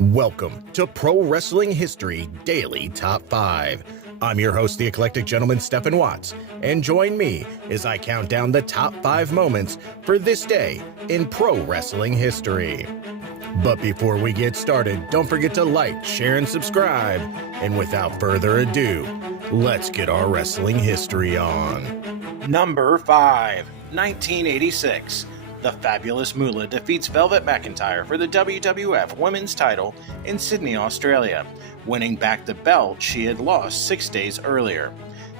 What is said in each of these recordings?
Welcome to Pro Wrestling History Daily Top 5. I'm your host, the eclectic gentleman, Stephen Watts, and join me as I count down the top 5 moments for this day in pro wrestling history. But before we get started, don't forget to like, share, and subscribe. And without further ado, let's get our wrestling history on. Number 5, 1986. The Fabulous Moolah defeats Velvet McIntyre for the WWF Women's title in Sydney, Australia, winning back the belt she had lost 6 days earlier.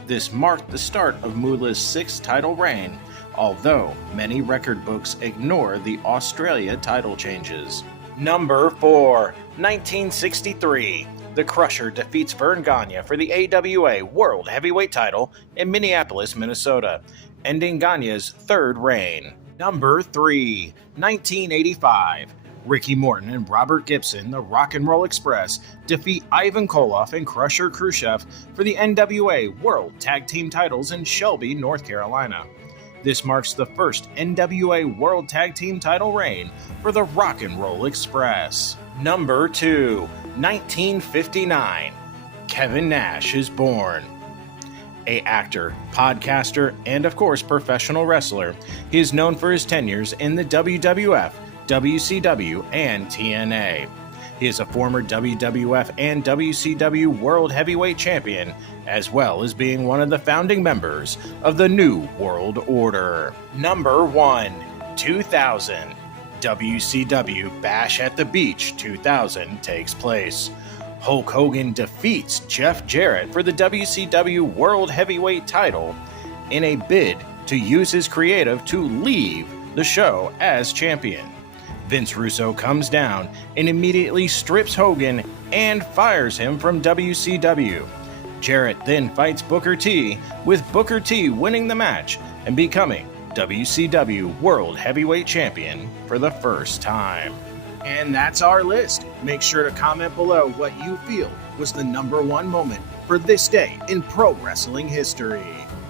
This marked the start of Moolah's 6th title reign, although many record books ignore the Australia title changes. Number 4, 1963. The Crusher defeats Vern Gagne for the AWA World Heavyweight title in Minneapolis, Minnesota, ending Gagne's 3rd reign. Number 3, 1985. Ricky Morton and Robert Gibson, the Rock and Roll Express, defeat Ivan Koloff and Crusher Khrushchev for the NWA World Tag Team titles in Shelby, North Carolina. This marks the first NWA World Tag Team title reign for the Rock and Roll Express. Number 2, 1959. Kevin Nash is born. An actor, podcaster, and of course professional wrestler, he is known for his tenures in the WWF, WCW, and TNA. He is a former WWF and WCW World Heavyweight Champion, as well as being one of the founding members of the New World Order. Number 1, 2000. WCW Bash at the Beach 2000 takes place. Hulk Hogan defeats Jeff Jarrett for the WCW World Heavyweight title in a bid to use his creative to leave the show as champion. Vince Russo comes down and immediately strips Hogan and fires him from WCW. Jarrett then fights Booker T, with Booker T winning the match and becoming WCW World Heavyweight Champion for the first time. And that's our list. Make sure to comment below what you feel was the number 1 moment for this day in pro wrestling history.